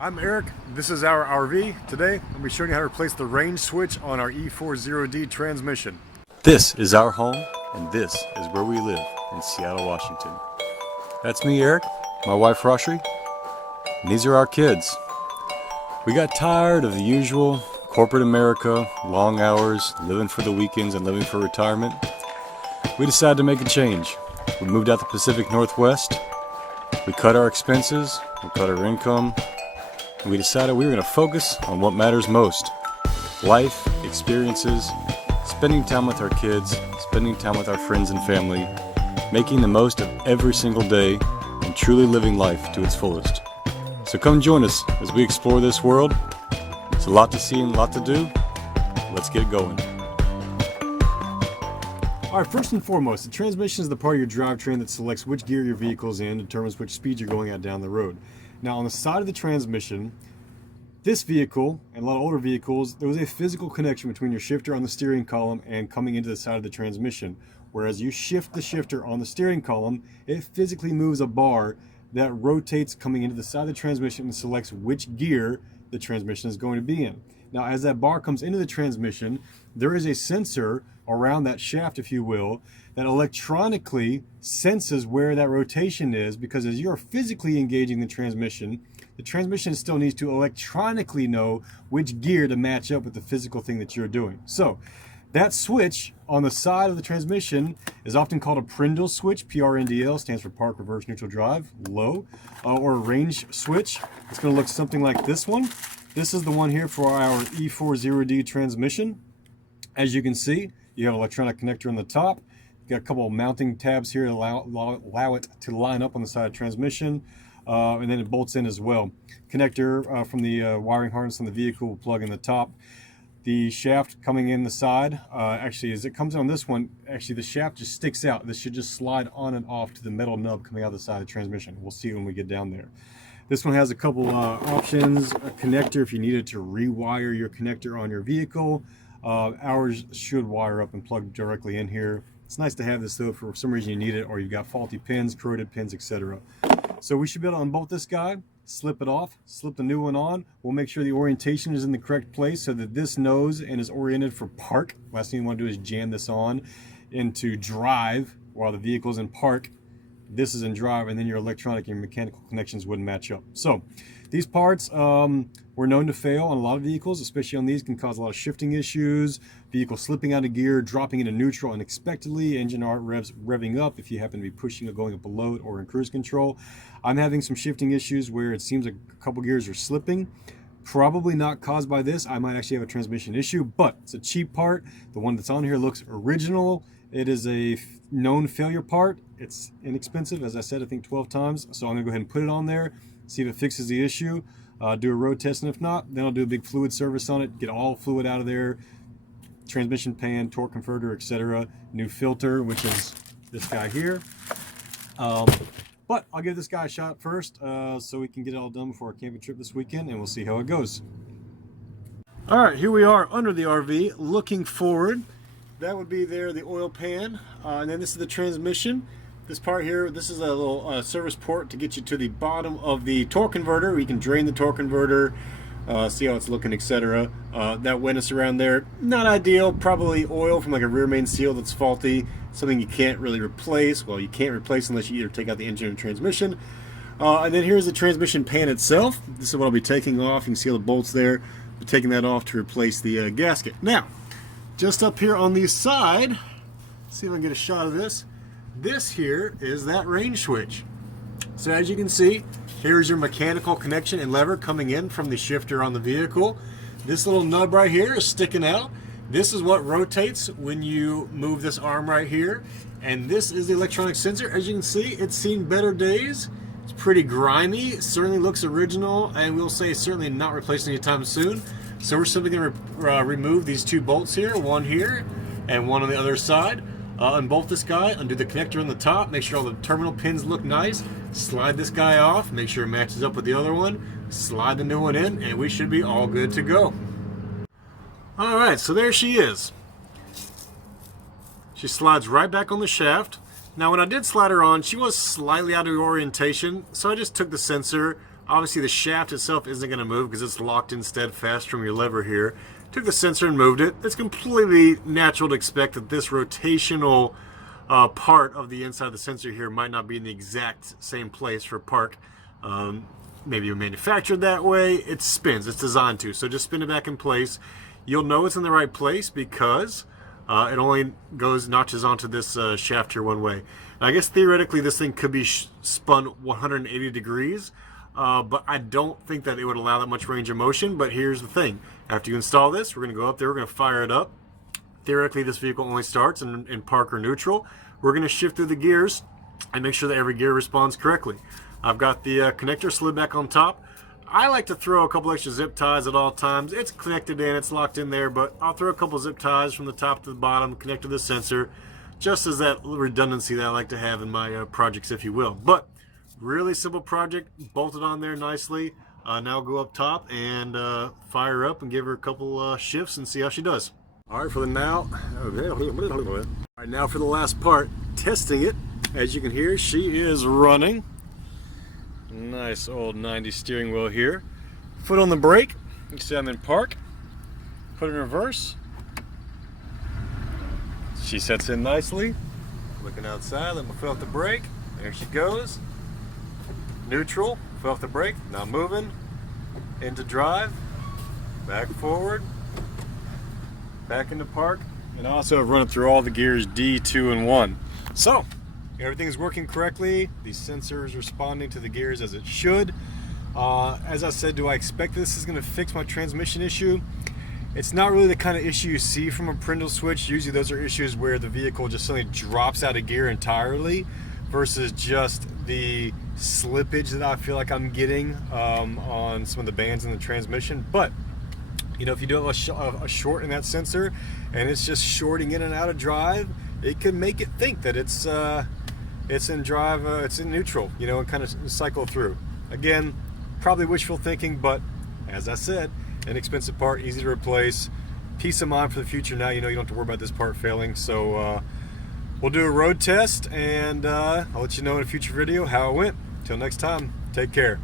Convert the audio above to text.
I'm Eric, this is our RV. Today, I'll be showing you how to replace the range switch on our E40D transmission. This is our home, and this is where we live in Seattle, Washington. That's me, Eric, my wife, Roshri, and these are our kids. We got tired of the usual corporate America, long hours, living for the weekends and living for retirement. We decided to make a change. We moved out the Pacific Northwest. We cut our expenses, we cut our income. We decided we were going to focus on what matters most. Life, experiences, spending time with our kids, spending time with our friends and family, making the most of every single day, and truly living life to its fullest. So come join us as we explore this world. It's a lot to see and a lot to do. Let's get going. All right, first and foremost, the transmission is the part of your drivetrain that selects which gear your vehicle is in, determines which speed you're going at down the road. Now on the side of the transmission, this vehicle and a lot of older vehicles, there was a physical connection between your shifter on the steering column and coming into the side of the transmission. Whereas you shift the shifter on the steering column, it physically moves a bar that rotates coming into the side of the transmission and selects which gear the transmission is going to be in. Now as that bar comes into the transmission, there is a sensor around that shaft, if you will, that electronically senses where that rotation is, because as you're physically engaging the transmission still needs to electronically know which gear to match up with the physical thing that you're doing. So that switch on the side of the transmission is often called a PRNDL switch. PRNDL stands for park, reverse, neutral, drive, low, or a range switch. It's going to look something like this one. This is the one here for our E40D transmission. As you can see, you have an electronic connector on the top. You got a couple of mounting tabs here to allow it to line up on the side of the transmission. And then it bolts in as well. Connector from the wiring harness on the vehicle will plug in the top. The shaft coming in the side, actually as it comes on this one, actually the shaft just sticks out. This should just slide on and off to the metal nub coming out of the side of the transmission. We'll see when we get down there. This one has a couple options, a connector if you needed to rewire your connector on your vehicle. Ours should wire up and plug directly in here. It's nice to have this though if for some reason you need it or you've got faulty pins, corroded pins, etc. So we should be able to unbolt this guy, slip it off, slip the new one on. We'll make sure the orientation is in the correct place so that this knows and is oriented for park. Last thing you want to do is jam this on into drive while the vehicle's in park. This is in drive, and then your electronic and mechanical connections wouldn't match up. So these parts were known to fail on a lot of vehicles, especially on these, can cause a lot of shifting issues, vehicle slipping out of gear, dropping into neutral unexpectedly, engine revving up if you happen to be pushing or going up a load or in cruise control. I'm having some shifting issues where it seems like a couple gears are slipping. Probably not caused by this. I might actually have a transmission issue, but it's a cheap part. The one that's on here looks original. It is a known failure part. It's inexpensive, as I said, I think 12 times. So I'm gonna go ahead and put it on there, see if it fixes the issue, do a road test, and if not, then I'll do a big fluid service on it, get all fluid out of there, transmission pan, torque converter, etc. New filter, which is this guy here. But I'll give this guy a shot first so we can get it all done before our camping trip this weekend, and we'll see how it goes. All right, here we are under the RV, looking forward. That would be there, the oil pan, and then this is the transmission. This part here, this is a little service port to get you to the bottom of the torque converter, where you can drain the torque converter, see how it's looking, etc. That wetness around there, not ideal. Probably oil from like a rear main seal that's faulty, something you can't really replace. Well, you can't replace unless you either take out the engine or transmission. And then here's the transmission pan itself. This is what I'll be taking off. You can see all the bolts there. We're taking that off to replace the gasket. Now, just up here on the side, see if I can get a shot of this. This here is that range switch. So as you can see, here's your mechanical connection and lever coming in from the shifter on the vehicle. This little nub right here is sticking out. This is what rotates when you move this arm right here. And this is the electronic sensor. As you can see, it's seen better days. It's pretty grimy. It certainly looks original, and we'll say certainly not replaced anytime soon. So we're simply going to remove these two bolts here, one here and one on the other side. Unbolt this guy, undo the connector on the top, make sure all the terminal pins look nice, slide this guy off, make sure it matches up with the other one, slide the new one in, and we should be all good to go. Alright, so there she is. She slides right back on the shaft. Now when I did slide her on, she was slightly out of orientation, so I just took the sensor, Obviously the shaft itself isn't going to move because it's locked in steadfast from your lever here. Took the sensor and moved it. It's completely natural to expect that this rotational part of the inside of the sensor here might not be in the exact same place for park. Maybe manufactured that way. It spins. It's designed to. So just spin it back in place. You'll know it's in the right place because it only notches onto this shaft here one way. I guess theoretically this thing could be spun 180 degrees, but I don't think that it would allow that much range of motion. But here's the thing. After you install this, we're going to go up there, we're going to fire it up. Theoretically, this vehicle only starts in park or neutral. We're going to shift through the gears and make sure that every gear responds correctly. I've got the connector slid back on top. I like to throw a couple extra zip ties at all times. It's connected in, it's locked in there, but I'll throw a couple zip ties from the top to the bottom, connect to the sensor, just as that redundancy that I like to have in my projects, if you will. But really simple project, bolted on there nicely. Now go up top and fire up and give her a couple shifts and see how she does. All right, for the now. All right, now for the last part, testing it. As you can hear, she is running. Nice old 90 steering wheel here. Foot on the brake. You see I'm in park. Put it in reverse. She sets in nicely. Looking outside, let me foot off the brake. There she goes. Neutral, foot off the brake. Now moving. Into drive. Back forward. Back into park. And also run it through all the gears D, 2, and 1. So, everything's working correctly. The sensor is responding to the gears as it should. As I said, do I expect this is going to fix my transmission issue? It's not really the kind of issue you see from a PRNDL switch. Usually those are issues where the vehicle just suddenly drops out of gear entirely versus just the slippage that I feel like I'm getting on some of the bands in the transmission. But you know, if you do have a short in that sensor and it's just shorting in and out of drive, it can make it think that it's in drive, it's in neutral, you know, and kind of cycle through. Again, probably wishful thinking, but as I said, inexpensive part, easy to replace, peace of mind for the future. Now you know you don't have to worry about this part failing. So we'll do a road test and I'll let you know in a future video how it went. Till next time, take care.